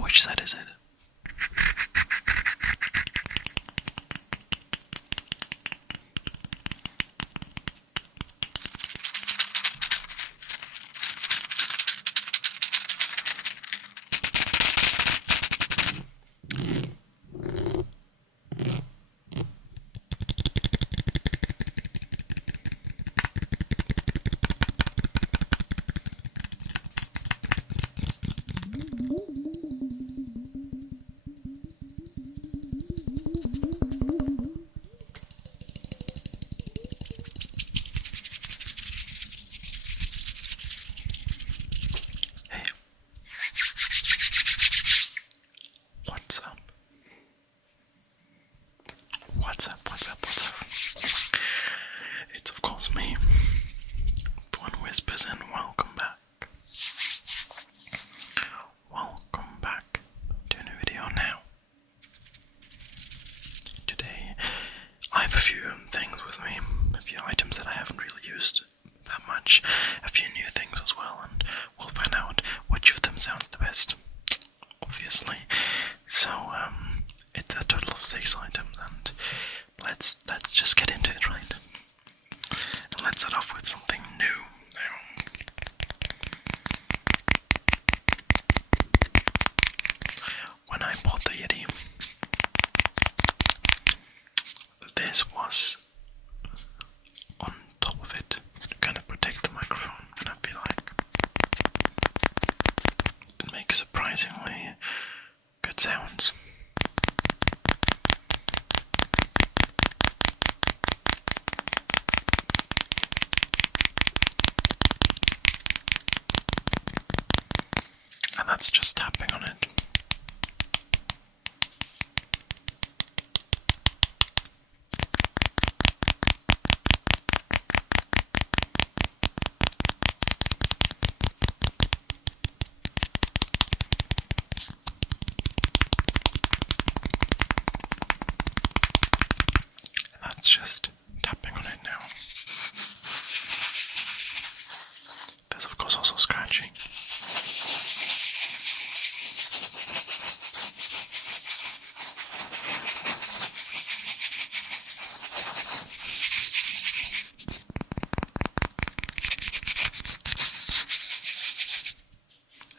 Which side is it? What's up? It's of course me, TheOneWhispers, and welcome back. Welcome back to a new video now. Today, I have a few things with me, a few items that I haven't really used that much, a few new things as well, and we'll find out which of them sounds the best, obviously. So, it's a total of 6 items, and let's just get into it, right? And let's start off with something new now. When I bought the Yeti, this was on top of it to kind of protect the microphone, and I feel like it makes surprisingly good sounds. And that's just tapping on it. And that's just tapping on it now. There's of course also scratching.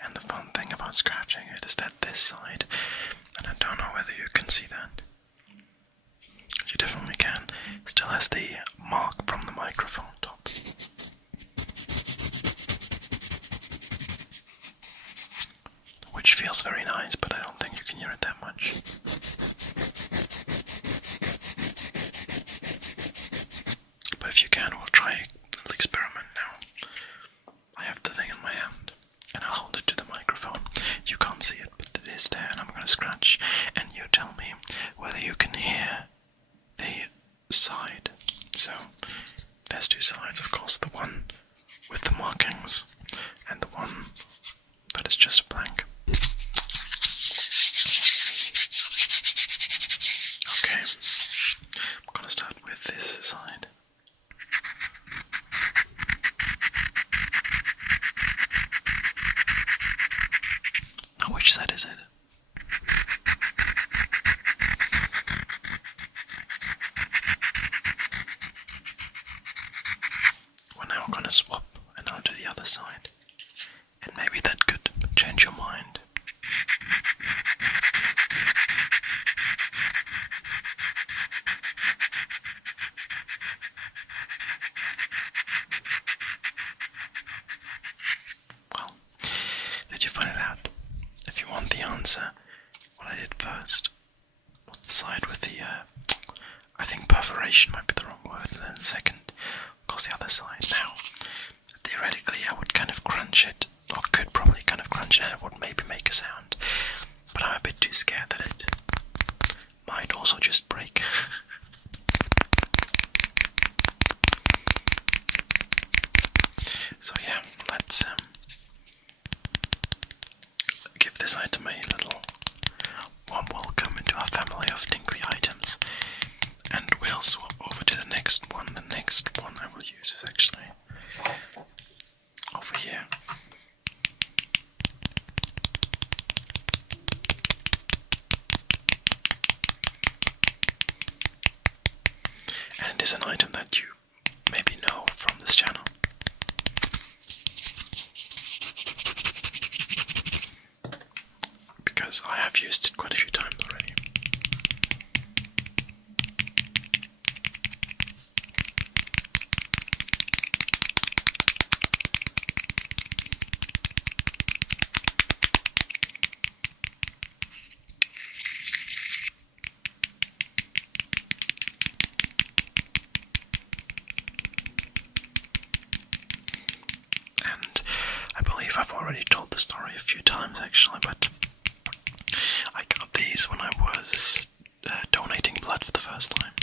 And the fun thing about scratching it is that this side, and I don't know whether you can see that, you definitely can, still has the mark from the microphone top. Which feels very nice, but I don't think you can hear it that much. But if you can, we'll try a little experiment now. I have the thing in my hand, and I'll hold it to the microphone. You can't see it, but it is there, and I'm going to scratch, and you tell me whether you can hear the side. So, there's 2 sides, of course, the one with the markings, and the one that is just blank. Okay, I'm going to start with this side. Now, which side is it? Well, now I'm going to swap and onto the other side, and maybe that could change your mind. Well, did you find it out? If you want the answer, what I did first was the side with the, I think perforation might be the wrong word, and then second, of course, the other side. Now, theoretically, I would kind of crunch it, or could probably kind of crunch it, and it would maybe make a sound, but I'm a bit too scared that it might also just break. So yeah, let's give this item a little warm welcome into our family of tingly items, and we'll swap over to the next one. The next one I will use is actually over here. is an item that you maybe know from this channel. Because I have used it quite a few times already. I believe I've already told the story a few times actually, but I got these when I was donating blood for the first time.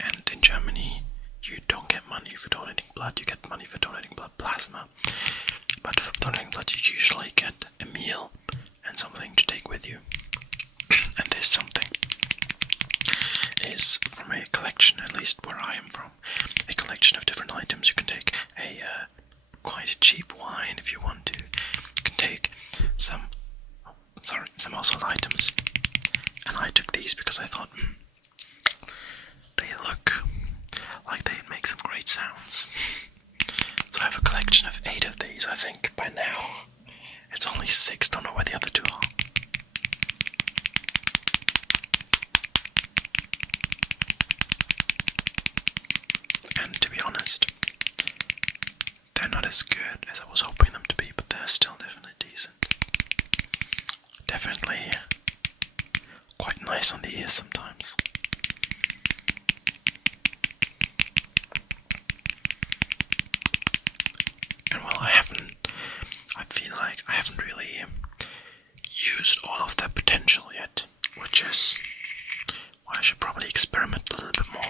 And in Germany, you don't get money for donating blood, you get money for donating blood plasma. But for donating blood, you usually get a meal and something to take with you. And this something is from a collection, at least where I am from, a collection of different items. You can take a quite cheap wine if you want to. You can take some household items. And I took these because I thought they look like they'd make some great sounds. So I have a collection of 8 of these, I think, by now. It's only 6, don't know where the other 2 are. And to be honest, they're not as good as I was hoping them to be, but they're still definitely decent. Definitely quite nice on the ears sometimes. And well, I feel like I haven't really used all of their potential yet, which is why I should probably experiment a little bit more.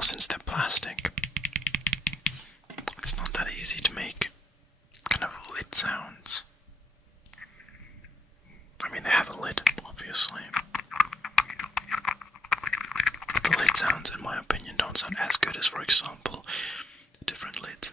Since they're plastic, it's not that easy to make kind of lid sounds. I mean, they have a lid, obviously, but the lid sounds, in my opinion, don't sound as good as, for example, different lids.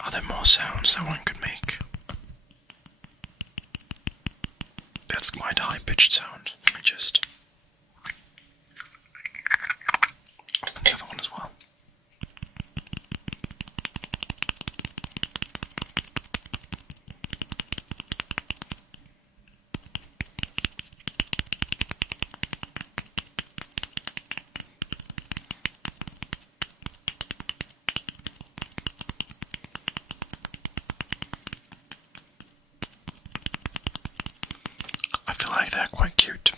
Are there more sounds that one could make? That's quite a high-pitched sound. Let me just open the other one as well. I feel like they're quite cute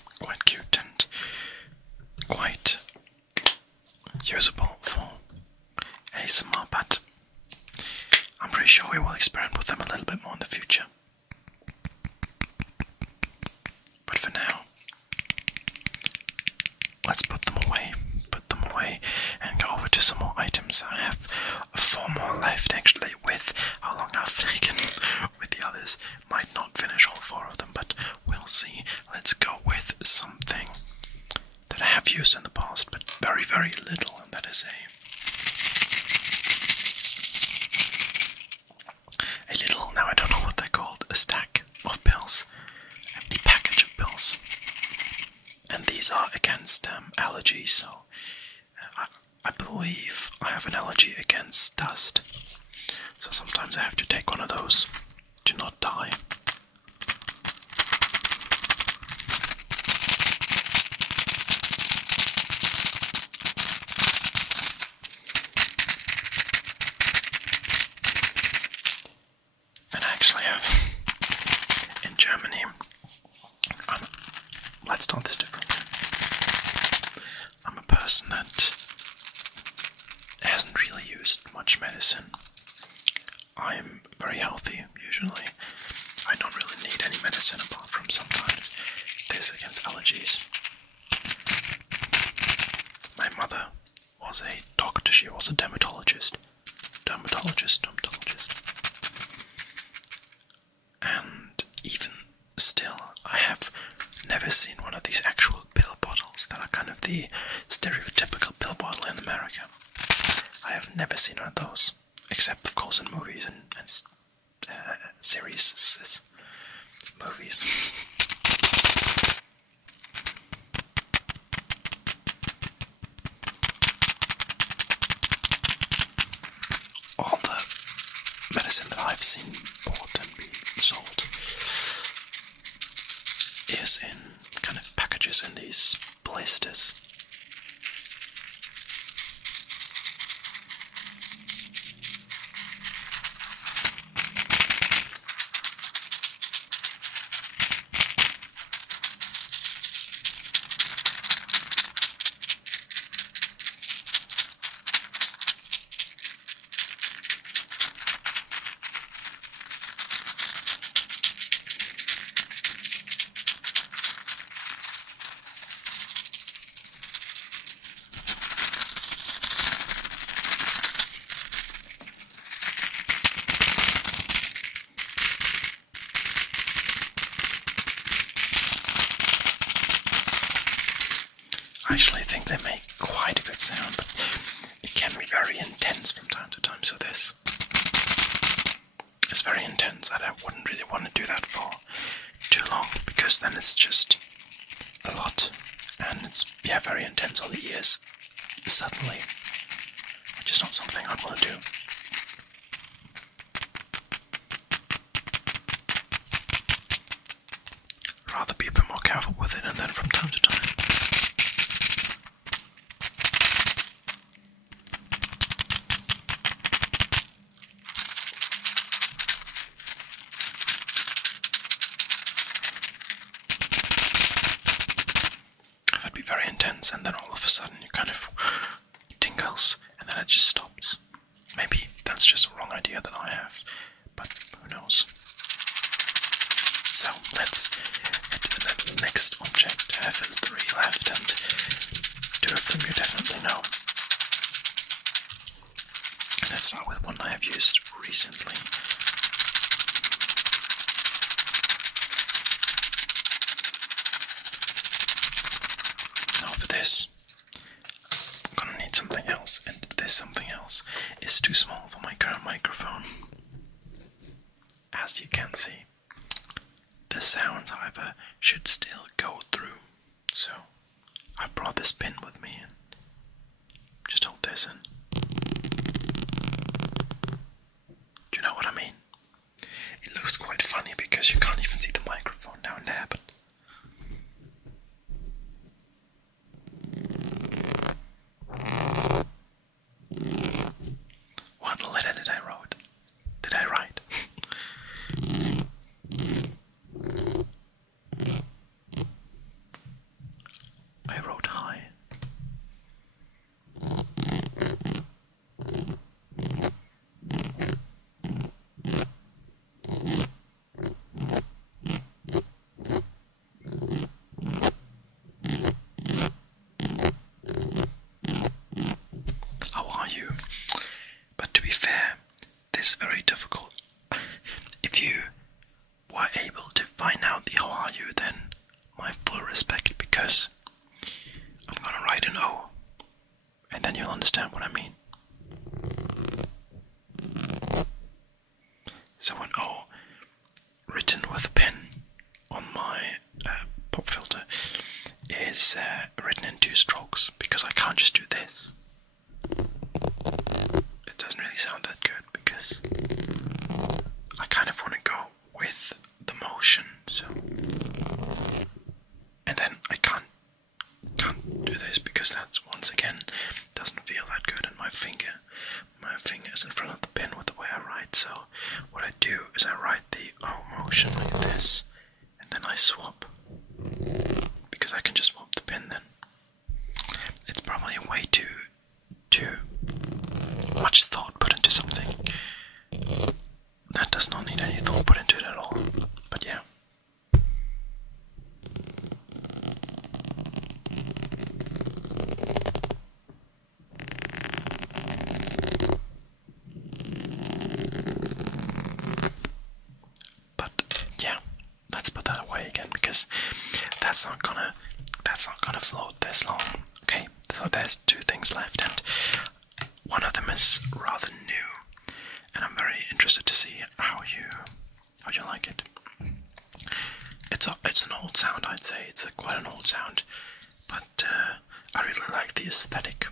and quite usable for ASMR, but I'm pretty sure we will experiment with them a little bit more in the future. But for now, let's put them away and go over to some more items. I have 4 more left actually. With how long I've taken with the others, might not finish all 4 of them, but we'll see. Let's go with something that I have used in the past, but very, very little, and that is and these are against allergies. So I believe I have an allergy against dust. So sometimes I have to take one of those to not die. And I actually have in Germany. Let's start this differently. I'm a person that hasn't really used much medicine. I'm very healthy usually. I don't really need any medicine apart from sometimes this against allergies. My mother was a doctor, she was a dermatologist. And even still, I have never seen one of these actual pill bottles that are kind of the stereotypical pill bottle in America. I have never seen one of those, except of course in movies and series. Movies. All the medicine that I've seen bought and be sold is in kind of packages in these blisters. I actually think they make quite a good sound, but it can be very intense from time to time, so this is very intense, and I wouldn't really want to do that for too long, because then it's just a lot, and it's, yeah, very intense on the ears, suddenly, which is not something I'd want to do. Rather be a bit more careful with it, and then from time to time be very intense, and then all of a sudden you kind of tingles, and then it just stops. Maybe that's just a wrong idea that I have, but who knows. So let's get to the next object. I have 3 left, and 2 of them you definitely know. Let's start with one I have used recently. Now for this, I'm gonna need something else, and this something else is too small for my current microphone. As you can see, the sound, however, should still go through. So I brought this pin with me, and just hold this in. Do you know what I mean? It looks quite funny because you can't even see the microphone down there, but what letter did I write? I wrote hi. How are you? But to be fair, this is very difficult. If you were able to find out the how are you, then my full respect, because I'm gonna write an O, and then you'll understand what I mean. So an O written with a pen on my pop filter is is written in 2 strokes, because I can't just do this. It doesn't really sound that good, because I kind of want to go with the motion, so... And then I can't do this, because that, once again, doesn't feel that good, and my finger is in front of the pen with the way I write, so what I do is I write the O motion like this, and then I swap, because I can just swap the pen then. It's probably way too much thought put into something that does not need any thought put into it at all, but yeah. Let's put that away again, because that's not gonna float this long. Okay, so there's 2 things left, and one of them is rather new, and I'm very interested to see how you like it. It's an old sound, I'd say. It's quite an old sound, but I really like the aesthetic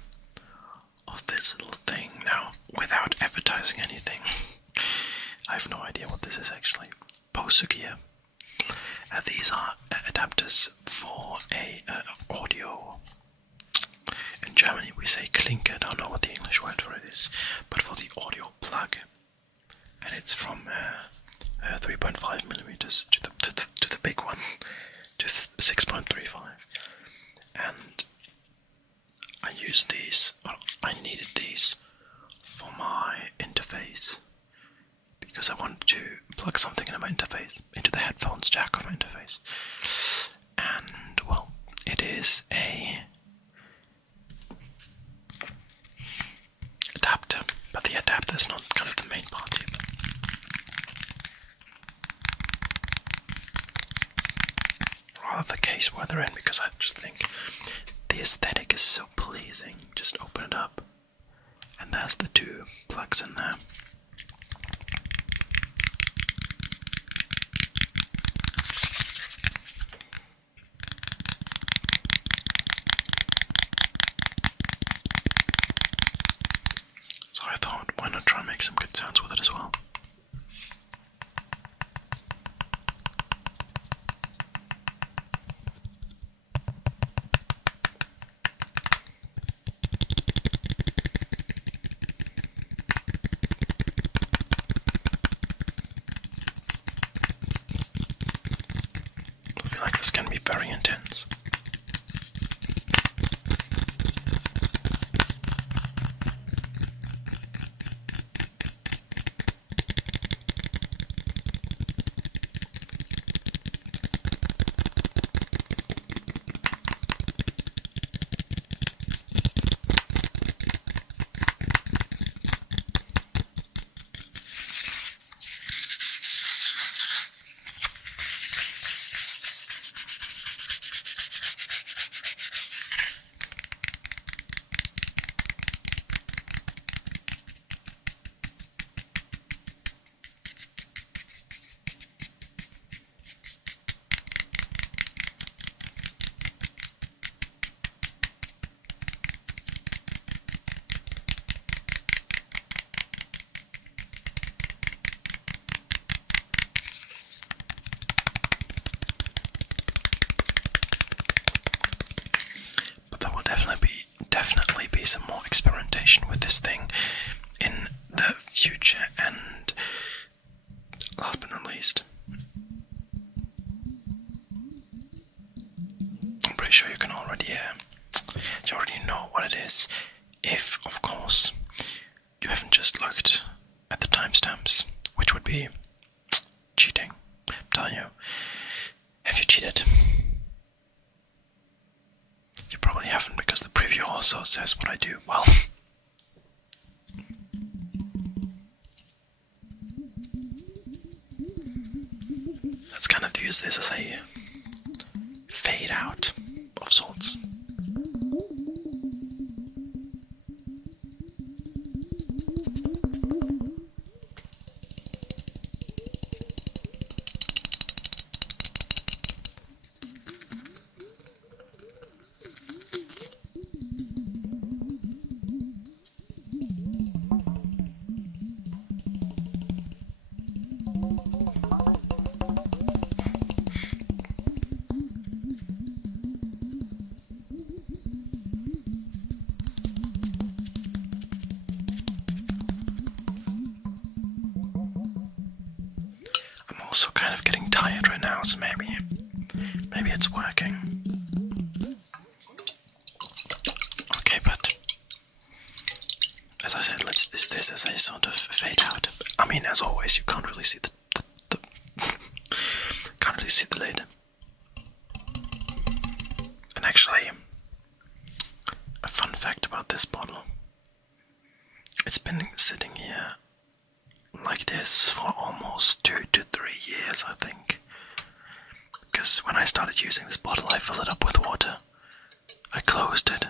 of this little thing. Now, without advertising anything, I have no idea what this is actually. Posugia. These are adapters for a audio. In Germany we say Klinke, I don't know what the English word for it is, but for the audio plug. And it's from 3.5 millimeters to the big one, to 6.35. And I use these, well, I needed these for my interface, because I wanted to plug something into my interface, into the headphones jack on my interface. And, well, it is a adapter, but the adapter is not kind of the main part here. Rather the case where they're in, because I just think the aesthetic is so pleasing. Just open it up, and there's the 2 plugs in there. I thought, why not try and make some good sounds with it as well? I feel like this can be very intense. Definitely be some more experimentation with this thing in the future, and last but not least, I'm pretty sure you already know what it is, if of course you haven't just looked at the timestamps, which would be cheating. I'm telling you. Have you cheated? You probably haven't, because the preview also says what I do. Well, let's kind of use this as a fade out of sorts. also kind of getting tired right now, so maybe it's working. Okay, but as I said, let's use this as a sort of fade out. I mean, as always, you can't really see the can't really see the lid. And actually, a fun fact about this bottle: it's been sitting here like this for almost 2 to 3 years, I think. Because when I started using this bottle, I filled it up with water, I closed it,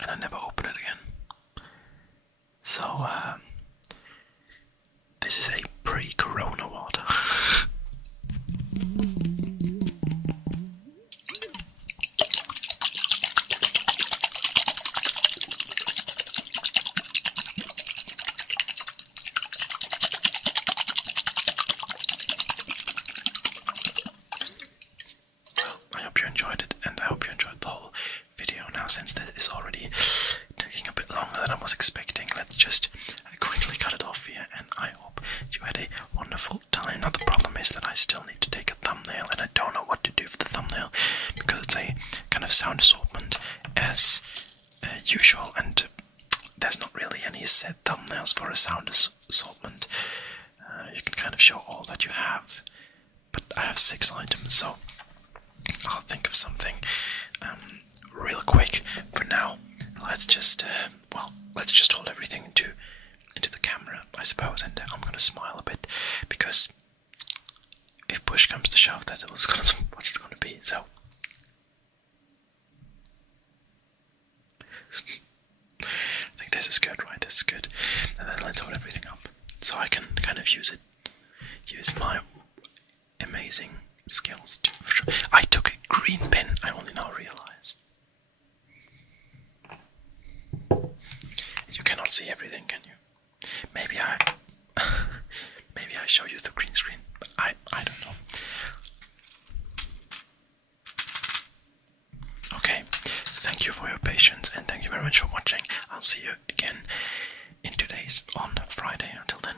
and I never opened it again. So, this is a pre-corona water. Enjoyed it, and I hope you enjoyed the whole video. Now, since this is already taking a bit longer than I was expecting, let's just quickly cut it off here, and I hope you had a wonderful time. Now, the problem is that I still need to take a thumbnail, and I don't know what to do for the thumbnail, because it's a kind of sound assortment as usual, and there's not really any set thumbnails for a sound assortment. You can kind of show all that you have, but I have 6 items, so I'll think of something real quick. For now, let's just let's just hold everything into the camera, I suppose, and I'm gonna smile a bit, because if push comes to shove, that's what's it's gonna be. So I think this is good, right? This is good. And then let's hold everything up so I can kind of use my amazing skills too. I took a green pen, I only now realize. You cannot see everything, can you? Maybe I show you the green screen, but I don't know. Okay, thank you for your patience, and thank you very much for watching. I'll see you again in 2 days on Friday. Until then.